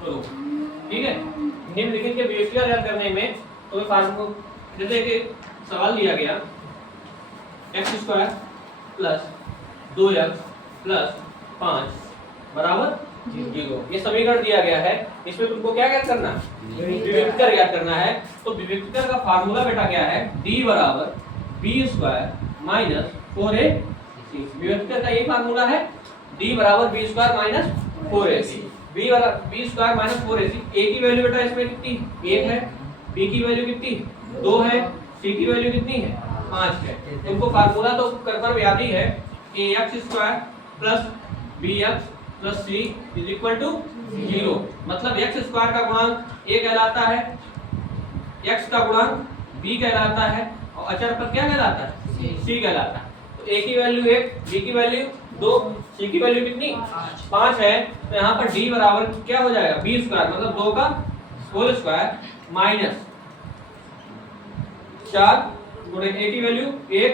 करो। ठीक है, निम्नलिखित के विभक्तियां याद करने में तो फार्मूला जैसे कि सवाल दिया गया x² प्लस 2x प्लस 5 बराबर 0। ये समीकरण दिया गया है, इसमें तुमको क्या याद करना, विभक्तिकर याद करना है। तो विभक्तिकर का फार्मूला बेटा क्या है, d बराबर b² माइनस 4ac। विभक्तिकर का ये फार्मूला है, d बराबर b² minus 4ac। b² minus 4ac। a की वैल्यू बेटा इसमें कितनी, 1 है, b की वैल्यू कितनी, 2 है, c की वैल्यू कितनी है, 5 है। तुमको फार्मूला तो कंफर्म याद ही है कि x² plus bx plus c is equal to 0। मतलब x² का गुणांक a कहलाता है, x का गुणांक b कहलाता है और अचर पर क्या कहलाता है, c कहलाता है। तो a की वैल्यू 1, b की वैल्यू 2, c की वैल्यू कितनी 5 है। तो यहाँ पर d बराबर क्या हो जाएगा, b² मतलब 2 का होल स्क्वायर माइनस 4 गुणे a की वैल्यू 1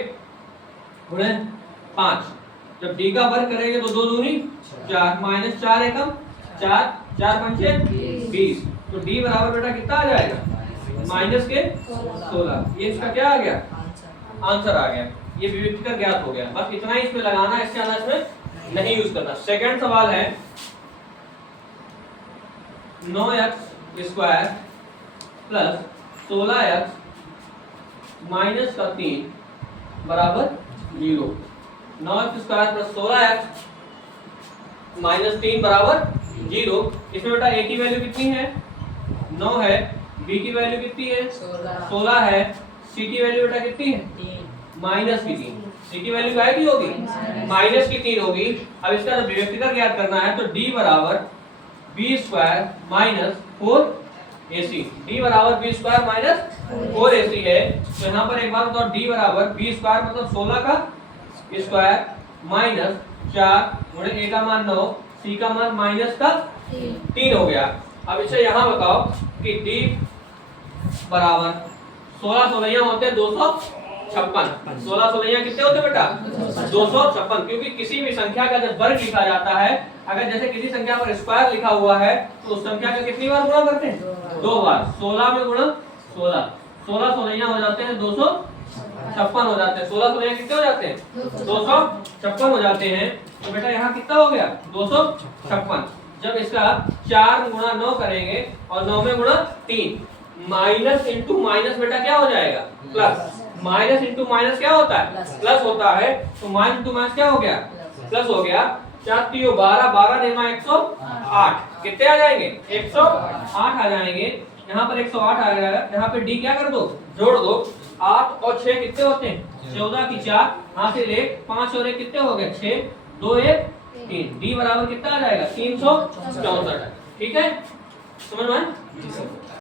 गुणे 5। जब d का वर्ग करेंगे तो 2 दूनी 4 माइनस 4 एकम 4, 4 पंचे 20। तो d बराबर बेटा कितना आ जाएगा, माइनस के 16। ये इसका क्या आ गया, आंसर आ गया। ये विभक्तिकर ज्ञात हो गया। बस इतना ही इसमें लगाना है, इससे ज्यादा इसमें नहीं यूज करना। सेकंड सवाल है 9x² प्लस 16x माइनस का 3 बराबर 0। 9x² प्लस 16x माइनस 3 बराबर 0। इसमें बेटा a की वैल्यू कितनी है, 9 है, b की वैल्यू कितनी है, 16 है, c की वैल्यू बेटा कितनी है, माइनस की 3। c की वैल्यू क्या की होगी, माइनस की 3 होगी। अब इसका जब विभक्तिकर ज्ञात करना है तो d बराबर b² माइनस 4ac। d बराबर b² माइनस 4ac है। तो यहाँ पर एक बार बताओ, d बराबर b² मतलब 16 का स्क्वायर माइनस 4 गुणे a का मान 9, c का मान माइनस का 3 हो गया। अब इसे यहाँ बताओ कि d बराबर 16 सोलहियां होते हैं 256। 16 सोलहियां कितने होते बेटा, 256। क्योंकि किसी भी संख्या का जब वर्ग लिखा जाता है, अगर जैसे किसी संख्या पर स्क्वायर लिखा हुआ है तो उस संख्या का कितनी बार गुणा करते हैं, 2 बार। 16 में गुणा 16, 16 सोलहियां हो जाते हैं 256 हो जाते हैं। 16 सोलहियां कितने हो जाते हैं, 256 हो जाते हैं। तो बेटा यहाँ कितना हो गया, 256। जब इसका 4 गुणा 9 करेंगे और 9 में गुणा 3, माइनस इंटू माइनस बेटा क्या हो जाएगा, प्लस। माइनस इंटू माइनस क्या होता है, प्लस होता है। तो माइनस इंटू माइनस क्या हो गया, प्लस हो गया। 4 3 12, 12 निर्मा 108, कितने आ जाएंगे, 108 आ जाएंगे। यहाँ पर 108 आ गया। यहाँ पे d क्या कर दो, जोड़ दो। 8 और 6 कितने होते हैं, 14 की 4, हासिल 1, 5 और 1 कितने हो गए, 6, 2 1 3। d बराबर कितना आ जाएगा, 364। ठीक है, समझ में।